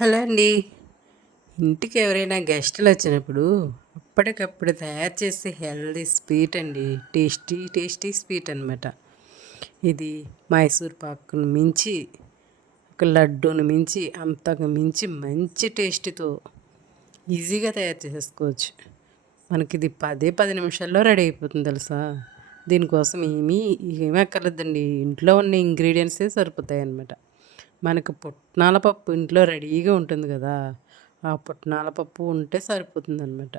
Hello అండి. ఇంటికి ఎవరైనా గెస్టులు వచ్చినప్పుడు అప్పటికప్పుడు తయారు చేసే హెల్దీ స్వీట్ అండి. టేస్టీ టేస్టీ స్వీట్ అనమాట ఇది మైసూర్ పాకును మించి ఒక లడ్డూను మించి అంతకు మించి మంచి టేస్ట్తో ఈజీగా తయారు చేసుకోవచ్చు మనకి ఇది పదే పది నిమిషాల్లో రెడీ అయిపోతుంది తెలుసా? దీనికోసం ఏమీ ఏమీ అక్కర్లేదండి. ఇంట్లో ఉన్న ఇంగ్రీడియంట్సే సరిపోతాయి అన్నమాట మనకు పుట్నాల పప్పు ఇంట్లో రెడీగా ఉంటుంది కదా ఆ పుట్నాల పప్పు ఉంటే సరిపోతుంది అనమాట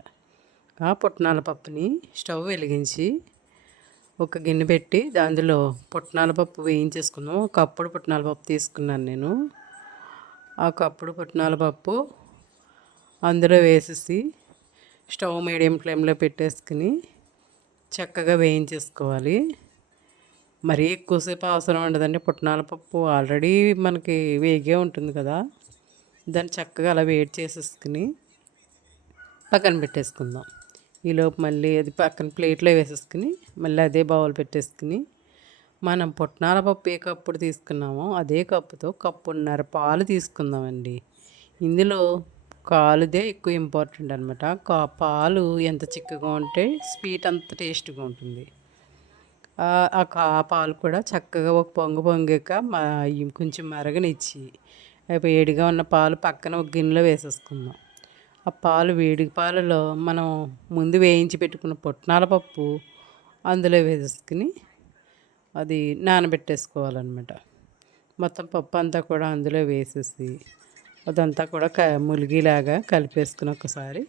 ఆ పుట్నాల పప్పుని స్టవ్ వెలిగించి ఒక గిన్నె పెట్టి అందులో పుట్నాల పప్పు వేయించేసుకున్నాం ఒక అప్పుడు పుట్నాల పప్పు తీసుకున్నాను నేను. ఆ కప్పుడు పుట్నాల పప్పు అందులో వేసేసి స్టవ్ మీడియం ఫ్లేమ్లో పెట్టేసుకుని చక్కగా వేయించేసుకోవాలి. మరీ ఎక్కువసేపు అవసరం ఉండదండి. పుట్నాల పప్పు ఆల్రెడీ మనకి వేగే ఉంటుంది కదా. దాన్ని చక్కగా అలా వేడి చేసేసుకుని పక్కన పెట్టేసుకుందాం. ఈలోపు మళ్ళీ అది పక్కన ప్లేట్లో వేసేసుకుని మళ్ళీ అదే బౌల్ పెట్టేసుకుని మనం పుట్నాల పప్పు ఏ కప్పుడు తీసుకున్నామో అదే కప్పుతో కప్పున్నర పాలు తీసుకుందామండి. ఇందులో కాలుదే ఎక్కువ ఇంపార్టెంట్ అనమాట పాలు ఎంత చిక్కగా ఉంటే స్వీట్ అంత టేస్ట్గా ఉంటుంది. ఆ పాలు కూడా చక్కగా ఒక పొంగు పొంగాక కొంచెం మరగనిచ్చి వేడిగా ఉన్న పాలు పక్కన ఒక గిన్నెలో వేసేసుకుందాం. ఆ పాలు వేడి పాలలో మనం ముందు వేయించి పెట్టుకున్న పుట్నాల పప్పు అందులో వేసేసుకుని అది నానబెట్టేసుకోవాలన్నమాట. మొత్తం పప్పు అంతా కూడా అందులో వేసేసి అదంతా కూడా క ములిగిలాగా కలిపేసుకుని ఒకసారి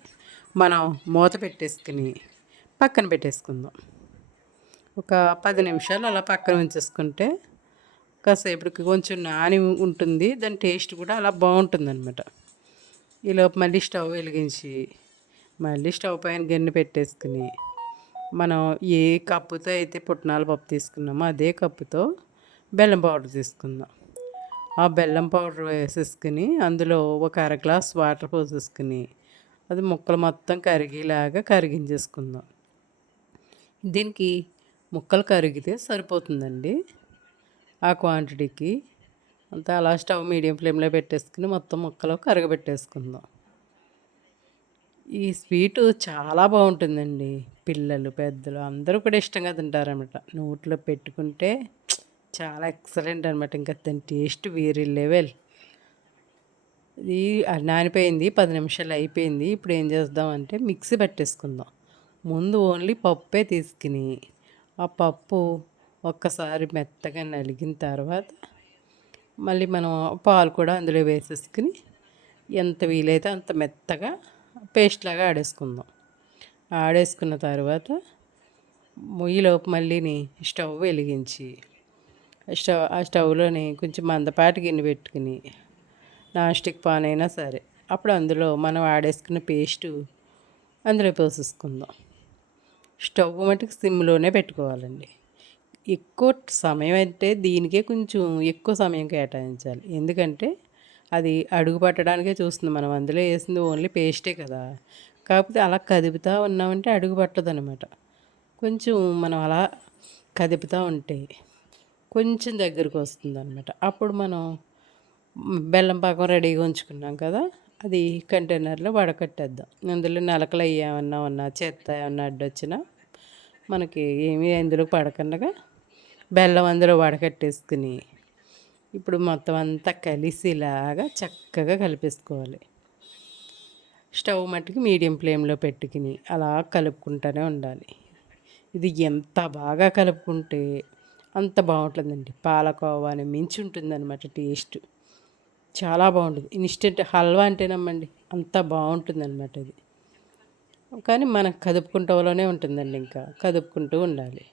మనం మూత పెట్టేసుకుని పక్కన పెట్టేసుకుందాం. ఒక పది నిమిషాలు అలా పక్కన ఉంచేసుకుంటే కాసేపటికి కొంచెం నాని ఉంటుంది దాని టేస్ట్ కూడా అలా బాగుంటుంది అనమాట ఈలోపు మళ్ళీ స్టవ్ వెలిగించి మళ్ళీ స్టవ్ పైన గిన్నె పెట్టేసుకుని మనం ఏ కప్పుతో అయితే పుట్నాల పప్పు తీసుకున్నామో అదే కప్పుతో బెల్లం పౌడర్ తీసుకుందాం. ఆ బెల్లం పౌడర్ వేసేసుకుని అందులో ఒక అర గ్లాస్ వాటర్ పోసేసుకుని అది ముక్కలు మొత్తం కరిగేలాగా కరిగించేసుకుందాం. దీనికి ముక్కలు కరిగితే సరిపోతుందండి. ఆ క్వాంటిటీకి అంతా అలా స్టవ్ మీడియం ఫ్లేమ్లో పెట్టేసుకుని మొత్తం ముక్కలు కరగబెట్టేసుకుందాం. ఈ స్వీటు చాలా బాగుంటుందండి. పిల్లలు పెద్దలు అందరూ కూడా ఇష్టంగా తింటారనమాట నోట్లో పెట్టుకుంటే చాలా ఎక్సలెంట్ అనమాట ఇంకా దాని టేస్ట్ వేరే లెవెల్. ఇది నానిపోయింది పది నిమిషాలు అయిపోయింది. ఇప్పుడు ఏం చేద్దామంటే మిక్సీ పెట్టేసుకుందాం. ముందు ఓన్లీ పప్పే తీసుకుని ఆ పప్పు ఒక్కసారి మెత్తగా నలిగిన తర్వాత మళ్ళీ మనం పాలు కూడా అందులో వేసేసుకుని ఎంత వీలైతే అంత మెత్తగా పేస్ట్ లాగా ఆడేసుకుందాం. ఆడేసుకున్న తర్వాత మొయ్యిలోపు మళ్ళీని స్టవ్ వెలిగించి స్టవ్ ఆ స్టవ్లోని కొంచెం మందపాటి గిన్నె పెట్టుకుని నాన్ స్టిక్ పాన్ అయినా సరే అప్పుడు అందులో మనం ఆడేసుకున్న పేస్టు అందులో పోసేసుకుందాం. స్టవ్ మటుకు సిమ్లోనే పెట్టుకోవాలండి. ఎక్కువ సమయం అయితే దీనికే కొంచెం ఎక్కువ సమయం కేటాయించాలి. ఎందుకంటే అది అడుగు పట్టడానికే చూస్తుంది మనం. అందులో వేసింది ఓన్లీ పేస్టే కదా. కాకపోతే అలా కదుపుతూ ఉన్నామంటే అడుగు పట్టదు అనమాట కొంచెం మనం అలా కదుపుతూ ఉంటే కొంచెం దగ్గరకు వస్తుంది అనమాట అప్పుడు మనం బెల్లం పాకం రెడీగా ఉంచుకున్నాం కదా. అది కంటైనర్లో వడకట్టేద్దాం. అందులో నలకలు ఏమన్నా ఉన్నా చెత్త ఏమన్నా అడ్డొచ్చినా మనకి ఏమీ అందులో పడకుండా బెల్లం అందులో వడకట్టేసుకుని ఇప్పుడు మొత్తం అంతా కలిసిలాగా చక్కగా కలిపేసుకోవాలి. స్టవ్ మట్టుకు మీడియం ఫ్లేమ్లో పెట్టుకుని అలా కలుపుకుంటూనే ఉండాలి. ఇది ఎంత బాగా కలుపుకుంటే అంత బాగుంటుందండి. పాలకోవాని మించి ఉంటుందన్నమాట టేస్ట్. చాలా బాగుంటుంది. ఇన్స్టెంట్ హల్వా అంటేనమ్మండి అంత బాగుంటుంది అనమాట అది. కానీ మనం కదుపుకుంటలోనే ఉంటుందండి ఇంకా కదుపుకుంటూ ఉండాలి.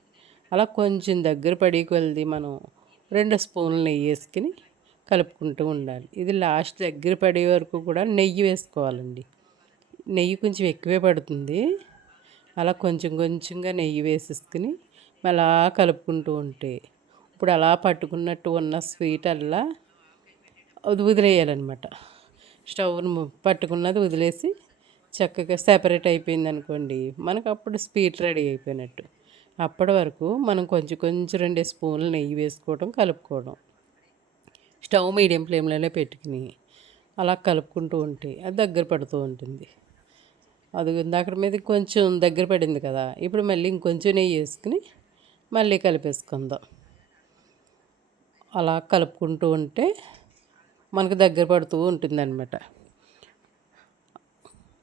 అలా కొంచెం దగ్గర పడి కొలిది మనం రెండు స్పూన్లు నెయ్యి వేసుకుని కలుపుకుంటూ ఉండాలి. ఇది లాస్ట్ దగ్గర పడే వరకు కూడా నెయ్యి వేసుకోవాలండి. నెయ్యి కొంచెం ఎక్కువే పడుతుంది. అలా కొంచెం కొంచెంగా నెయ్యి వేసేసుకుని అలా కలుపుకుంటూ ఉంటే ఇప్పుడు అలా పట్టుకున్నట్టు ఉన్న స్వీట్ అల్లా వదిలేయాలన్నమాట. స్టవ్ను పట్టుకున్నది వదిలేసి చక్కగా సెపరేట్ అయిపోయింది అనుకోండి మనకు అప్పుడు స్వీట్ రెడీ అయిపోయినట్టు. అప్పటి వరకు మనం కొంచెం కొంచెం రెండు స్పూన్లు నెయ్యి వేసుకోవడం కలుపుకోవడం. స్టవ్ మీడియం ఫ్లేమ్లోనే పెట్టుకుని అలా కలుపుకుంటూ ఉంటే అది దగ్గర పడుతూ ఉంటుంది. అది అక్కడ మీద కొంచెం దగ్గర పడింది కదా ఇప్పుడు మళ్ళీ ఇంకొంచెం నెయ్యి వేసుకుని మళ్ళీ కలిపేసుకుందాం. అలా కలుపుకుంటూ ఉంటే మనకు దగ్గర పడుతూ ఉంటుందన్నమాట.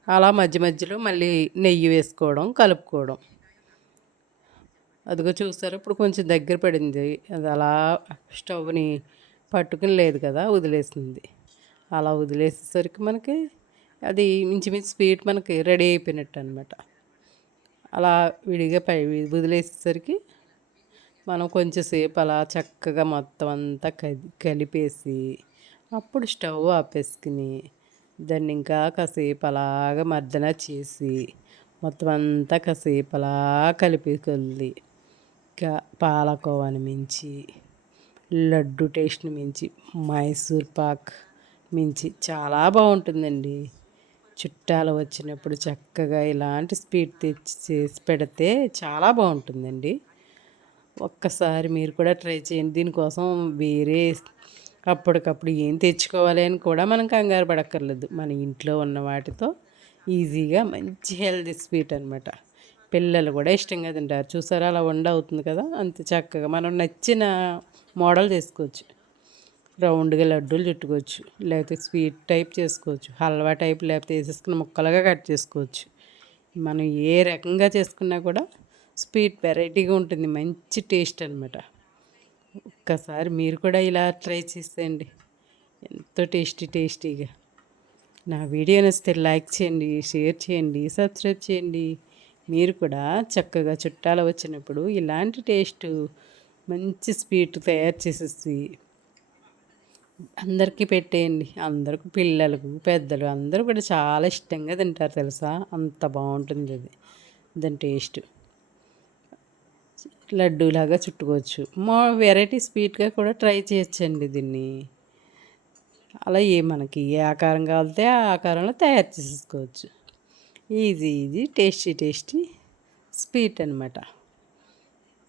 అలా మధ్య మధ్యలో మళ్ళీ నెయ్యి వేసుకోవడం కలుపుకోవడం. అదిగో చూసారు ఇప్పుడు కొంచెం దగ్గర పడింది. అది అలా స్టవ్ని పట్టుకుని లేదు కదా వదిలేసింది. అలా వదిలేసేసరికి మనకి అది ఇంచుమించు స్వీట్ మనకి రెడీ అయిపోయినట్టు అనమాట అలా విడిగా పై వదిలేసేసరికి మనం కొంచెంసేపు అలా చక్కగా మొత్తం అంతా కలిపేసి అప్పుడు స్టవ్ ఆపేసుకుని దాన్ని ఇంకా కాసేపు అలాగ మర్దన చేసి మొత్తం అంతా కాసేపు అలా కలిపి ఇంకా పాలకోవాని మించి లడ్డు టేస్ట్ని మించి మైసూర్ పాక్ మించి చాలా బాగుంటుందండి. చుట్టాలు వచ్చినప్పుడు చక్కగా ఇలాంటి స్వీట్ తెచ్చి చేసి పెడితే చాలా బాగుంటుందండి. ఒక్కసారి మీరు కూడా ట్రై చేయండి. దీనికోసం వేరే అప్పటికప్పుడు ఏం తెచ్చుకోవాలి అని కూడా మనం కంగారు పడక్కర్లేదు. మన ఇంట్లో ఉన్న వాటితో ఈజీగా మంచి హెల్తీ స్వీట్ అనమాట పిల్లలు కూడా ఇష్టంగా తింటారు. చూసారా? అలా వండ అవుతుంది కదా? అంత చక్కగా మనం నచ్చిన మోడల్ చేసుకోవచ్చు. రౌండ్గా లడ్డూలు చుట్టుకోవచ్చు. లేకపోతే స్వీట్ టైప్ చేసుకోవచ్చు. హల్వా టైప్ లేకపోతే వేసేసుకుని ముక్కలుగా కట్ చేసుకోవచ్చు. మనం ఏ రకంగా చేసుకున్నా కూడా స్వీట్ వెరైటీగా ఉంటుంది. మంచి టేస్ట్ అనమాట ఒక్కసారి మీరు కూడా ఇలా ట్రై చేసేయండి. ఎంతో టేస్టీ టేస్టీగా. నా వీడియో నచ్చితే లైక్ చేయండి షేర్ చేయండి సబ్స్క్రైబ్ చేయండి. మీరు కూడా చక్కగా చుట్టాలు వచ్చినప్పుడు ఇలాంటి టేస్ట్ మంచి స్వీట్ తయారు చేసేసి అందరికీ పెట్టేయండి. అందరికి పిల్లలకు పెద్దలు అందరూ కూడా చాలా ఇష్టంగా తింటారు తెలుసా? అంత బాగుంటుంది అది. దాని టేస్ట్. లడ్డూలాగా చుట్టుకోవచ్చు. మా వెరైటీ స్వీట్గా కూడా ట్రై చేయొచ్చండి దీన్ని. అలా ఏ మనకి ఏ ఆకారం కావాలితే ఆ ఆకారంలో తయారు చేసుకోవచ్చు easy easy tasty tasty sweet అనమాట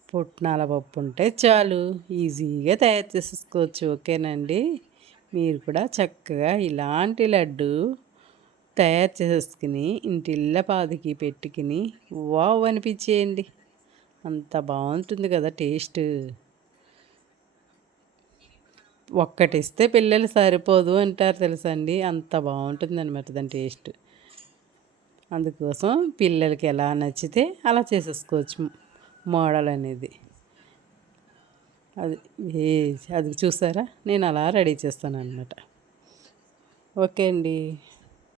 పుట్నాల పప్పు ఉంటే చాలు ఈజీగా తయారు చేసేసుకోవచ్చు. ఓకేనండి? మీరు కూడా చక్కగా ఇలాంటి లడ్డు తయారు చేసుకుని ఇంటిళ్ళ పాదికి పెట్టుకుని వావ్ అనిపించేయండి. అంత బాగుంటుంది కదా టేస్ట్. ఒక్కటిస్తే పిల్లలు సరిపోదు అంటారు తెలుసా అండి అంత బాగుంటుంది అనమాట దాని టేస్ట్. అందుకోసం పిల్లలకి ఎలా నచ్చితే అలా చేసేసుకోవచ్చు మోడల్ అనేది అది అది చూసారా? నేను అలా రెడీ చేస్తాను అనమాట ఓకే అండి.